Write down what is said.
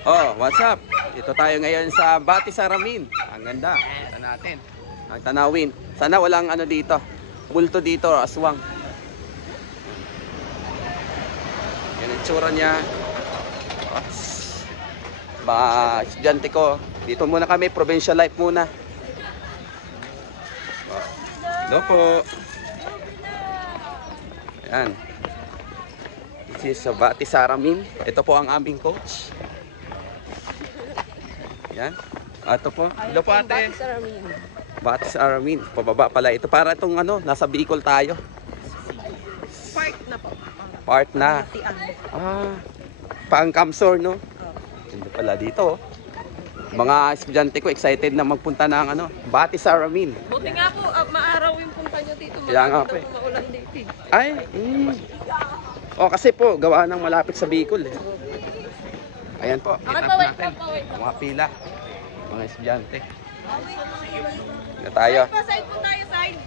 Oh, what's up? Ito tayo ngayon sa Batis Aramin. Ang ganda. Ito natin. Ang tanawin. Sana walang ano dito. Bulto dito, aswang. Yan ang itsura niya. Ba, estudyante ko. Dito muna kami, provincial life muna. Hello po. Ayan. This is Batis Aramin. Ito po ang aming coach. Yan. Ito po. Hello po ate. Batis Aramin. Pababa pala. Ito para itong ano, nasa Bicol tayo. Part na po. Part na. Pang Kamsor, no? Hindi pala dito. Mga estudyante ko excited na magpunta ng ano, Batis Aramin. Buti nga po, maaraw yung punta nyo dito. Kaya nga po eh. Maulan dito eh. Ay, oh, kasi po, gawa ng malapit sa Bicol eh. Ayan po, Bakit itap pa, wait natin. pa, wait pa. Mga pila. Mga estudyante. Na tayo. Pa, side po tayo, side.